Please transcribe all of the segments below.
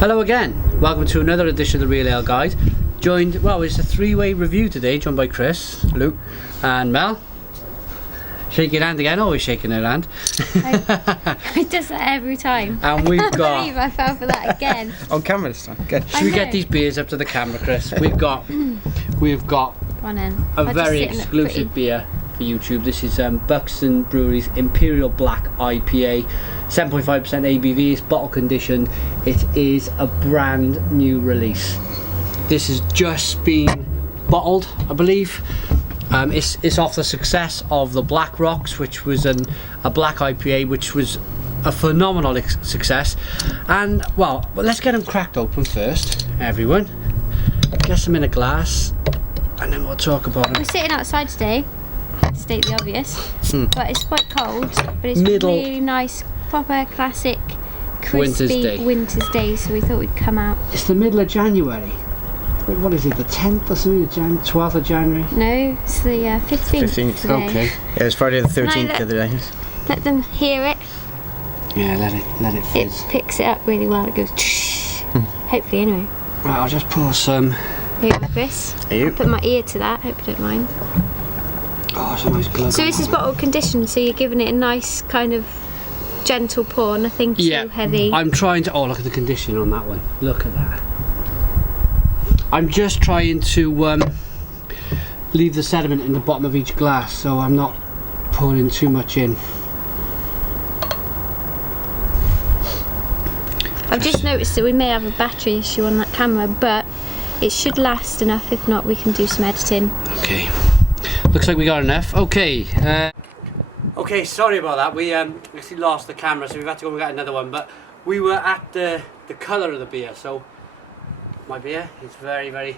Hello again, welcome to another edition of the Real Ale Guide. Joined, well, it's a three-way review today, joined by Chris, Luke and Mel. Shake your hand again, always shaking her hand. I does that every time. And we've I got... believe I fell for that again. On camera this time. Good. Should we get these beers up to the camera, Chris? We've got One in. a very exclusive beer for YouTube. This is Buxton Brewery's Imperial Black IPA, 7.5% ABV. It's bottle conditioned. It is a brand new release. This has just been bottled, I believe. It's off the success of the Black Rocks, which was a black IPA, which was a phenomenal success. And well, let's get them cracked open first, everyone. Get them in a glass, and then we'll talk about We're it. sitting outside today, to state the obvious, but it's quite cold, but it's really nice, proper classic crispy winter's day, so we thought we'd come out. It's the middle of January. What is it, the 10th or something, 12th of January? No, it's the 15th. 15th. Today. Okay. Yeah, it was Friday the 13th the other day. Let them hear it. Yeah, let it fizz. It picks it up really well. It goes hopefully anyway. Right, I'll just pour some. Here you go, Chris. You? Put my ear to that, hope you don't mind. Oh, it's a nice glug. So this is bottle conditioned, so you're giving it a nice kind of gentle pour, nothing too heavy. I'm trying to. Oh, look at the condition on that one. Look at that. I'm just trying to leave the sediment in the bottom of each glass, so I'm not pouring too much in. I've just noticed that we may have a battery issue on that camera, but it should last enough. If not, we can do some editing. Okay. Looks like we got enough. Okay. Okay, sorry about that. We actually lost the camera, so we've had to go and get another one. But we were at the colour of the beer, so my beer is very.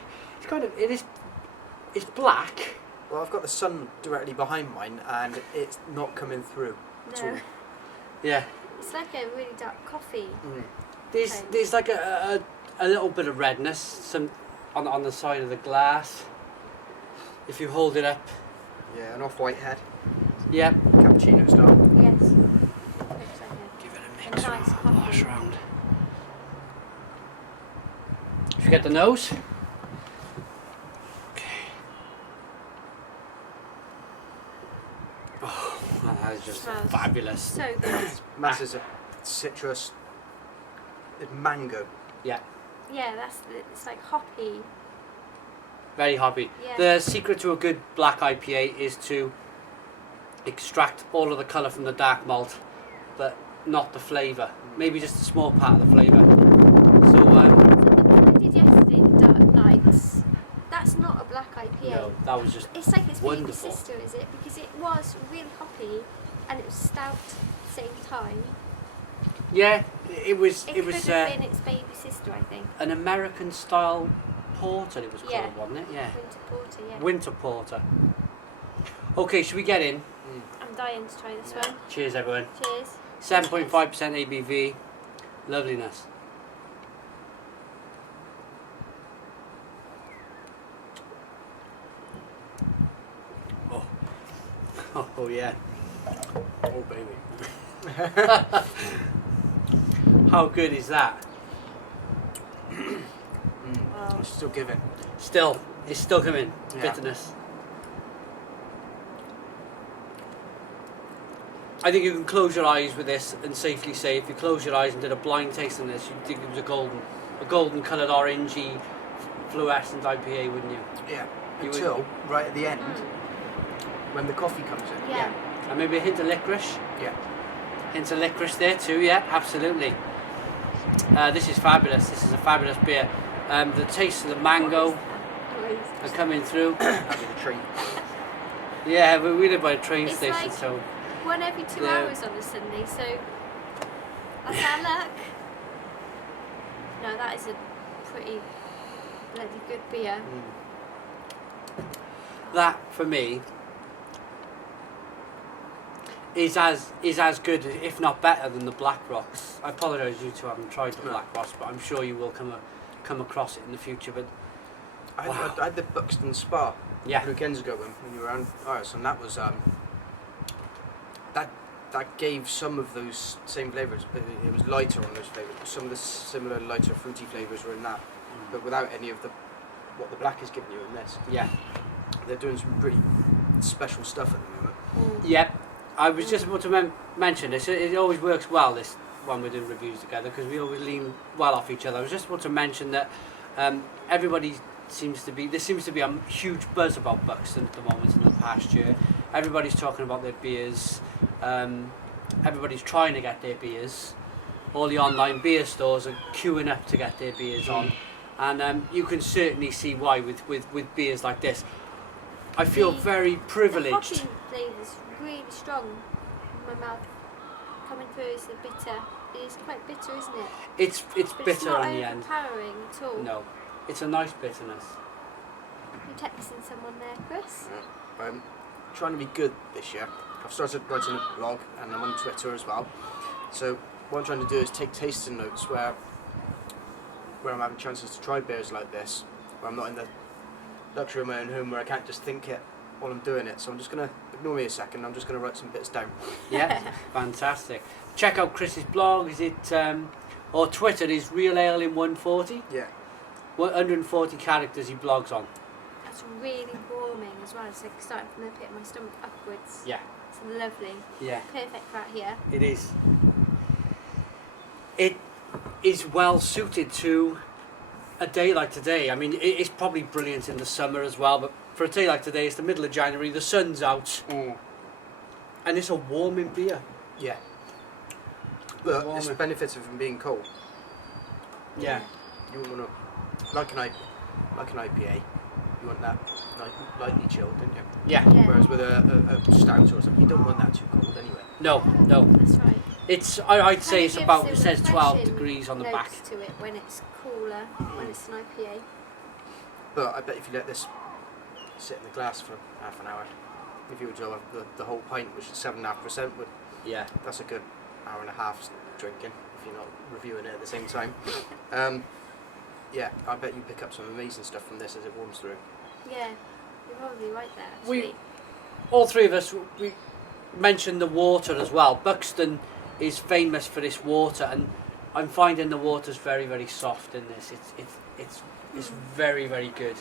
It's black. Well, I've got the sun directly behind mine and it's not coming through at all. Yeah. It's like a really dark coffee. There's like a little bit of redness some on the side of the glass. If you hold it up. Yeah, an off-white head. Yeah. Cappuccino style. Yes. Give it a mix. nice coffee. Wash around. If you get the nose. Okay. Oh, that is just Smells fabulous. So good. Masses of citrus. It's mango. Yeah. Yeah, it's like hoppy. Very hoppy. Yeah. The secret to a good black IPA is to extract all of the colour from the dark malt, but not the flavour. Maybe just a small part of the flavour. So, I did yesterday, the Dark Nights. That's not a black IPA. no, that was just It's like its baby wonderful. sister, is it? Because it was really hoppy and it was stout at the same time. Yeah, it was. It It could was have been its baby sister, I think. an American style porter. It was called, Yeah. wasn't it? Yeah. Winter porter, yeah. Winter porter. Okay, should we get in? I'm dying to try this one. Cheers, everyone. Cheers. 7.5% ABV. Loveliness. Oh. Oh yeah. Oh baby. How good is that? Wow. It's still giving. Still, it's still coming. Yeah. Bitterness. I think you can close your eyes with this and safely say, if you close your eyes and did a blind taste on this, you'd think it was a golden coloured orangey fluorescent IPA, wouldn't you? Yeah. You Until right at the end, when the coffee comes in. Yeah. And maybe a hint of licorice. Yeah. Hint of licorice there too, yeah, absolutely. This is fabulous. This is a fabulous beer. The taste of the mango are coming through. That'd be the treat. Yeah, we live by a train It's station, like- so One every 2 Yeah. hours on a Sunday, so that's our luck. No, that is a pretty bloody good beer. that for me is as good, if not better, than the Black Rocks. I apologise you two haven't tried the Black Rocks, but I'm sure you will come across it in the future. But I had the Buxton Spa yeah, weekends ago when you were around Iris, and that was that that gave some of those same flavours, but it was lighter on those flavours. Some of the similar lighter fruity flavours were in that, but without any of what the black is giving you in this. Yeah. They're doing some pretty special stuff at the moment. Yeah, I was just about to mention this. It always works well, this when we're doing reviews together, because we always lean well off each other. I was just about to mention that there seems to be a huge buzz about Buxton at the moment in the past year. Everybody's talking about their beers. Everybody's trying to get their beers. All the online beer stores are queuing up to get their beers on. And you can certainly see why with beers like this. I feel very privileged. The hoppy flavour's really strong in my mouth. Coming through is the bitter. It is quite bitter, isn't it? It's But bitter it's not in the end. overpowering at all. No, it's a nice bitterness. You're texting someone there, Chris. I'm trying to be good this year. I've started writing a blog and I'm on Twitter as well. So what I'm trying to do is take tasting notes where I'm having chances to try beers like this, where I'm not in the luxury of my own home where I can't just think it while I'm doing it. So I'm just going to, ignore me a second, I'm just going to write some bits down. Yeah, fantastic. Check out Chris's blog. Is it or Twitter is Real Ale in 140? Yeah. 140 characters he blogs on. That's really warming as well. It's like starting from the pit of my stomach upwards. Yeah. It's lovely. Yeah. Perfect for out here. It is. It is well suited to a day like today. I mean, it's probably brilliant in the summer as well, but for a day like today, it's the middle of January, the sun's out, and it's a warming beer. Yeah. But Warming. it's benefited from being cold. Yeah. You wouldn't want to, like an IPA, you want that lightly chilled, don't you? Yeah. Yeah. Whereas with a stout or something, you don't want that too cold anyway. No. That's right. It's. I'd say it's Kinda about. It gives says a 12 refreshing degrees on the back. notes to it when it's cooler, when it's an IPA. But I bet if you let this sit in the glass for half an hour, if you were to have the whole pint, which is 7.5%, Yeah. that's a good hour and a half drinking if you're not reviewing it at the same time. Yeah, I bet you pick up some amazing stuff from this as it warms through. Yeah, you're probably right there. Actually. All three of us, we mentioned the water as well. Buxton is famous for this water, and I'm finding the water's very, very soft in this. It's very, very good.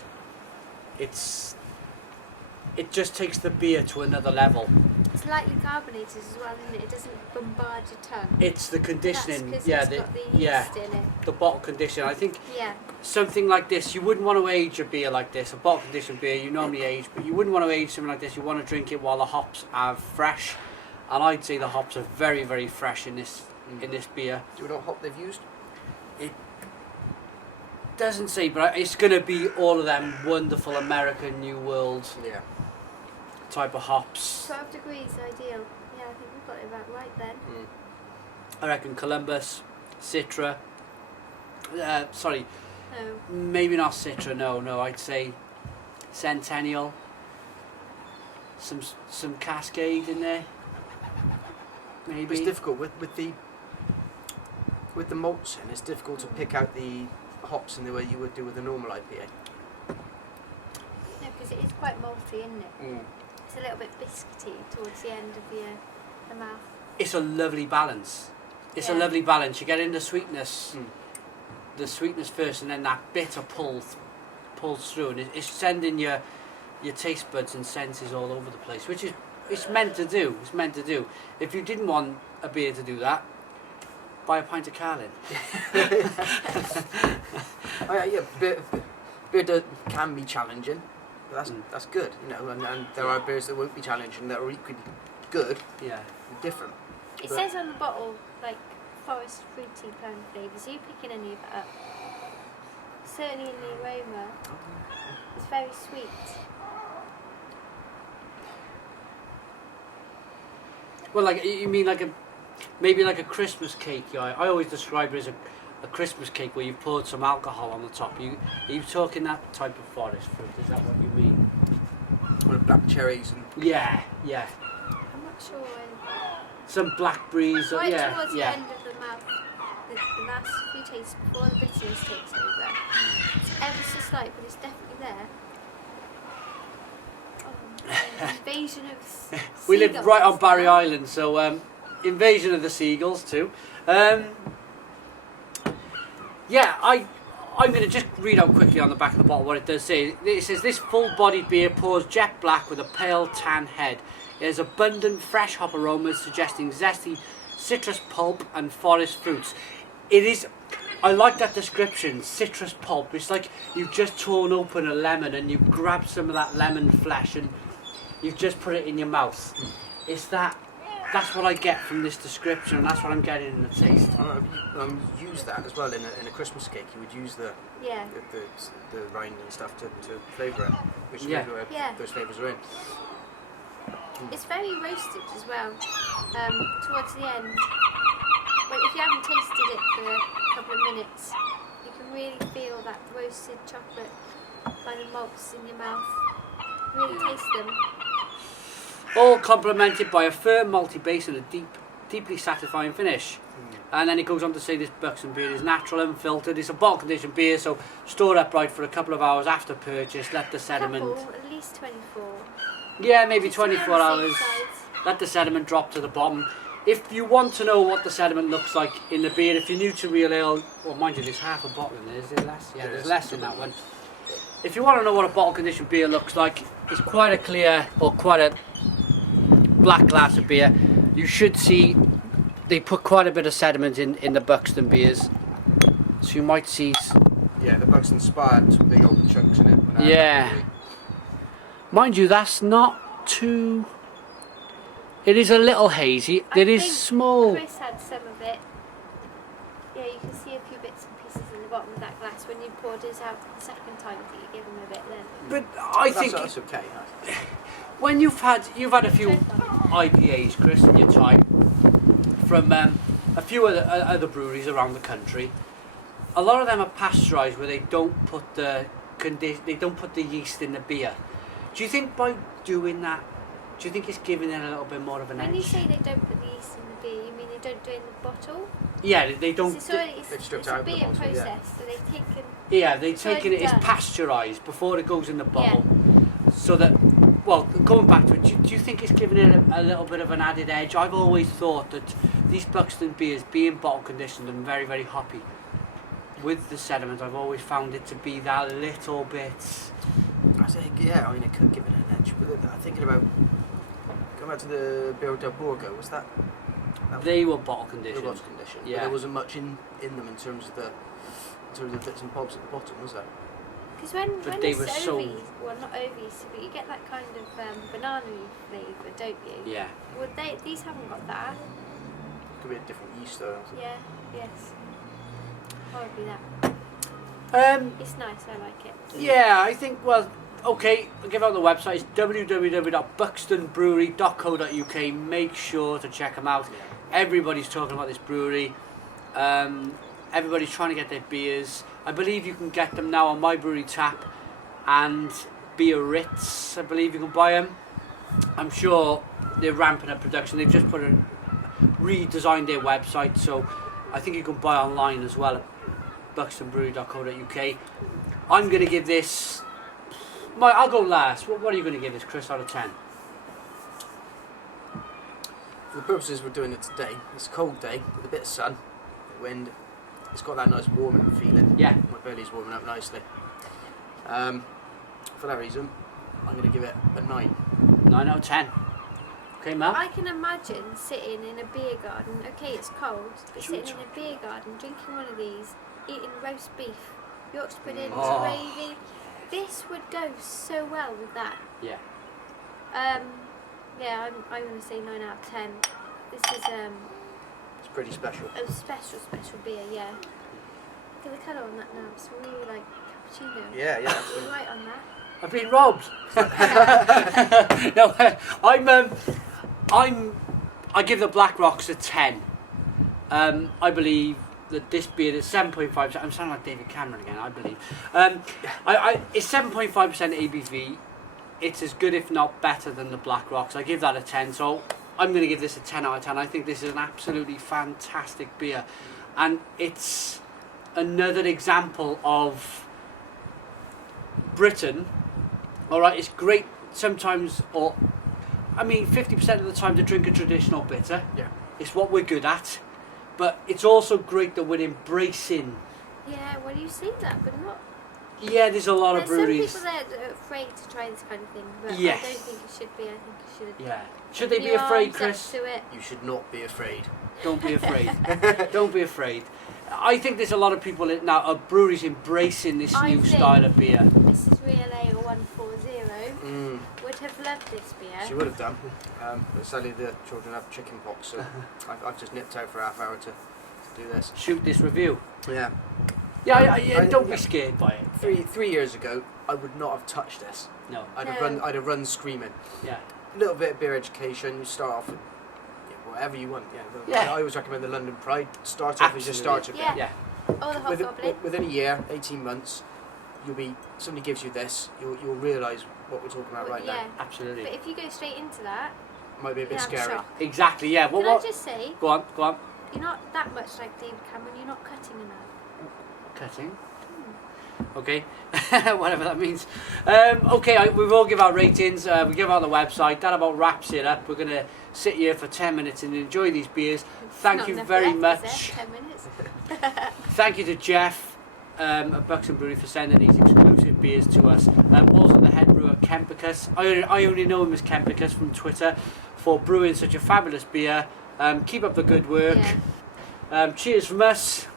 It just takes the beer to another level. It's lightly carbonated as well, isn't it? It doesn't bombard your tongue. It's the conditioning, That's 'cause yeah, it's got the yeast in it. the bottle condition. I think Yeah. something like this, you wouldn't want to age a beer like this, a bottle conditioned beer. You normally age, but you wouldn't want to age something like this. You want to drink it while the hops are fresh, and I'd say the hops are very, very fresh in this beer. Do you know what hop they've used? It doesn't say, but it's going to be all of them wonderful American New World Yeah. type of hops. 12 degrees ideal. Yeah, I think we've got it about right then. I reckon Columbus, Citra. Sorry, Oh, maybe not Citra. No, I'd say Centennial. Some Cascade in there. Maybe. It's difficult with the malts in. It's difficult to pick out the hops in the way you would do with a normal IPA. no, because it is quite malty, isn't it? It's a little bit biscuity towards the end of the mouth. It's a lovely balance. It's a Yeah. lovely balance. You get in the sweetness first, and then that bitter pulls through, and it's sending your taste buds and senses all over the place, which is it's meant to do. It's meant to do. If you didn't want a beer to do that, buy a pint of Carlin. Oh yeah, beer can be challenging, but that's good, you know. And there are beers that won't be challenging that are equally good, Yeah. and different. It But- says on the bottle, like, forest fruity plum flavours. Are you picking any of it up? Certainly in the aroma. It's very sweet. Well, like you mean like maybe like a Christmas cake. Yeah, I always describe it as a Christmas cake where you've poured some alcohol on the top. Are you talking that type of forest fruit? Is that what you mean? Or black cherries and Yeah. I'm not sure when. Some blackberries. Right Yeah. towards the end of the mouth, the last few tastes before the bitterness takes over. It's ever so slight, but it's definitely there. Oh, an invasion of We live right on seagulls Barry now. Island, so Invasion of the Seagulls too. Yeah, I'm going to just read out quickly on the back of the bottle what it does say. It says, this full-bodied beer pours jet black with a pale tan head. It has abundant fresh hop aromas suggesting zesty citrus pulp and forest fruits. It is, I like that description, citrus pulp. It's like you've just torn open a lemon and you grab some of that lemon flesh and you've just put it in your mouth. It's that's what I get from this description, and that's what I'm getting in the taste. You use that as well in a Christmas cake. You would use the rind and stuff to flavour it, which those flavours are in. It's very roasted as well. Towards the end, well, if you haven't tasted it for a couple of minutes, you can really feel that roasted chocolate kind of malts in your mouth. Really taste them. All complemented by a firm malty base and a deeply satisfying finish. And then it goes on to say this Buxton beer is natural, unfiltered. It's a bottle conditioned beer, so store upright for a couple of hours after purchase. Let the sediment. At least 24. Yeah, maybe 24 hours. Let the sediment drop to the bottom. If you want to know what the sediment looks like in the beer, if you're new to real ale, well, mind you, there's half a bottle in there. Is there less? Yeah, there's less in that one. If you want to know what a bottle conditioned beer looks like, it's quite a clear or quite a black glass of beer. You should see they put quite a bit of sediment in the Buxton beers, so you might see. Yeah, the Buxton Spire some big old chunks in it. Yeah, mind you, that's not too. It is a little hazy. It is small. Chris had some of it. Yeah, you can see a few bits and pieces in the bottom of that glass when you poured his out the second time. I think you give him a bit then. But I think that's okay. When you've had a few IPAs, Chris, in your time from a few other breweries around the country, a lot of them are pasteurised where they don't put the yeast in the beer. Do you think by doing that, do you think it's giving it a little bit more of an edge? When you say they don't put the yeast in the beer, you mean they don't do it in the bottle? Yeah, they don't. It's a beer process, so they've taken. Yeah, they've taken it. It's pasteurised before it goes in the bottle, so that. Well, going back to it, do you think it's giving it a little bit of an added edge? I've always thought that these Buxton beers, being bottle conditioned and very, very hoppy, with the sediment, I've always found it to be that little bit. I think, yeah, I mean, it could give it an edge. But I'm thinking about going back to the Beer del Borgo. Was that? They were bottle conditioned. They were bottle conditioned. Yeah. But there wasn't much in them in terms of the bits and bobs at the bottom, was there? Because when they it's were so... well, not overyeasty, but you get that kind of banana-y flavour, don't you? Yeah. Well, these haven't got that. Could be a different yeast though. Yeah, yes. Probably that. It's nice, I like it. Yeah, I think, well, okay, I'll give out the website. It's www.buxtonbrewery.co.uk. Make sure to check them out. Everybody's talking about this brewery. Everybody's trying to get their beers. I believe you can get them now on My Brewery Tap and Biarritz. I believe you can buy them. I'm sure they're ramping up production. They've just redesigned their website, so I think you can buy online as well at buxtonbrewery.co.uk. I'm going to give this... I'll go last. What are you going to give this, Chris, out of 10? For the purposes we're doing it today, it's a cold day with a bit of sun, wind. It's got that nice warming feeling. Yeah. My belly's warming up nicely. For that reason, I'm going to give it a 9. 9 out of 10. Okay, Matt? I can imagine sitting in a beer garden. Okay, it's cold, but sitting in a beer garden, drinking one of these, eating roast beef, Yorkshire pudding, gravy. This would go so well with that. Yeah. Yeah, I'm going to say 9 out of 10. This is it's pretty special. A special beer, yeah. Look at the colour on that now. It's really like cappuccino. Yeah, You're right on that. I've been robbed. No, I give the Black Rocks a 10. I believe that this beer is 7.5%. I'm sounding like David Cameron again. I believe. It's 7.5% ABV. It's as good, if not better, than the Black Rocks. I give that a 10. So I'm going to give this a 10 out of 10. I think this is an absolutely fantastic beer, and it's another example of Britain. All right, it's great sometimes, or I mean, 50% of the time to drink a traditional bitter. Yeah. It's what we're good at. But it's also great that we're embracing. Yeah, well, you say that, but not. Yeah, there's a lot of breweries. Some people there that are afraid to try this kind of thing, but Yes. I don't think it should be. I think it should. Yeah. Should they Open be your afraid, arms up Chris? to it. You should not be afraid. Don't be afraid. Don't be afraid. I think there's a lot of people now, breweries embracing this I new think- style of beer. Mrs. Real Ale 140 would have loved this beer. She would have done. But sadly the children have chicken pox, so I've just nipped out for a half hour to do this. Shoot this review. Yeah. Yeah, don't be scared by it. Three years ago, I would not have touched this. No. I'd No. have run screaming. Yeah. A little bit of beer education. You start off with whatever you want. Yeah. I always recommend the London Pride. Start off as your starter beer. Yeah. Yeah. Oh, the hot goblin. Within a year, 18 months, somebody gives you this, you'll realise what we're talking about right Yeah. now. Absolutely. But if you go straight into that, Might be a bit you're scary. shocked. Exactly. Yeah. Well, Can what? I just say, Go on. you're not that much like David Cameron. You're not cutting enough. Cutting. Okay, whatever that means. Okay, we will give our ratings. We give out the website. That about wraps it up. We're going to sit here for 10 minutes and enjoy these beers. Thank Not you enough very left, much. is there? 10 minutes. Thank you to Jeff at Buxton Brewery for sending these exclusive beers to us. Also the head brewer Kempicus. I only know him as Kempicus from Twitter for brewing such a fabulous beer. Keep up the good work. Yeah. Cheers from us.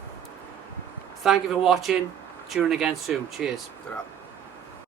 Thank you for watching. Tune in again soon. Cheers. Ta-ra.